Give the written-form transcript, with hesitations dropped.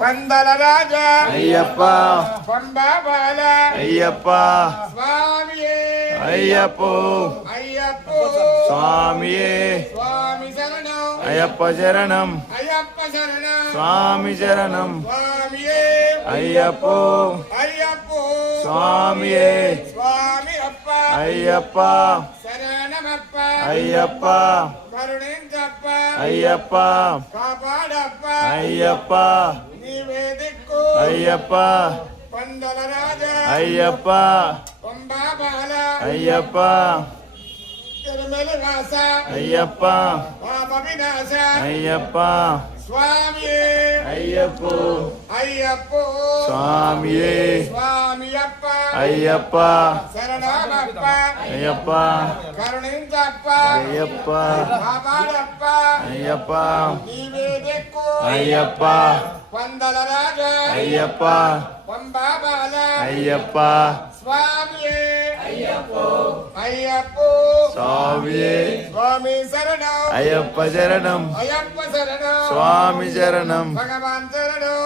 పందల రాజా అయ్యప్ప పంబా బాల అయ్యప్ప స్వామియే అయ్యప్పో అయ్యప్పో స్వామియే స్వామి శరణం అయ్యప్ప శరణం అయ్యప్ప శరణం స్వామి శరణం స్వామియే అయ్యప్పో అయ్యప్పో స్వామియే స్వామి అప్ప అయ్యప్ప శరణమప్ప అయ్యప్ప కరుణించప్ప అయ్యప్ప కాపాడప్ప అయ్యప్ప నీవే దిక్కు అయ్యప్ప పందల రాజా అయ్యప్ప పంబా బాల అయ్యప్ప తిరుమల వాస అయ్యప్ప పాప వినాశ అయ్యప్ప స్వామియే అయ్యప్పో అయ్యప్పో స్వామియే స్వామి అప్ప అయ్యప్ప శరణమప్ప అయ్యప్ప కరుణించప్ప అయ్యప్ప కాపాడప్ప అయ్యప్ప నీవే దిక్కు అయ్యప్ప పందల రాజా అయ్యప్ప పంబా బాల అయ్యప్ప స్వామియే అయ్యప్పో అయ్యప్పో స్వామియే స్వామి శరణం అయ్యప్ప శరణం అయ్యప్ప శరణం స్వామి శరణం భగవాన్ శరణం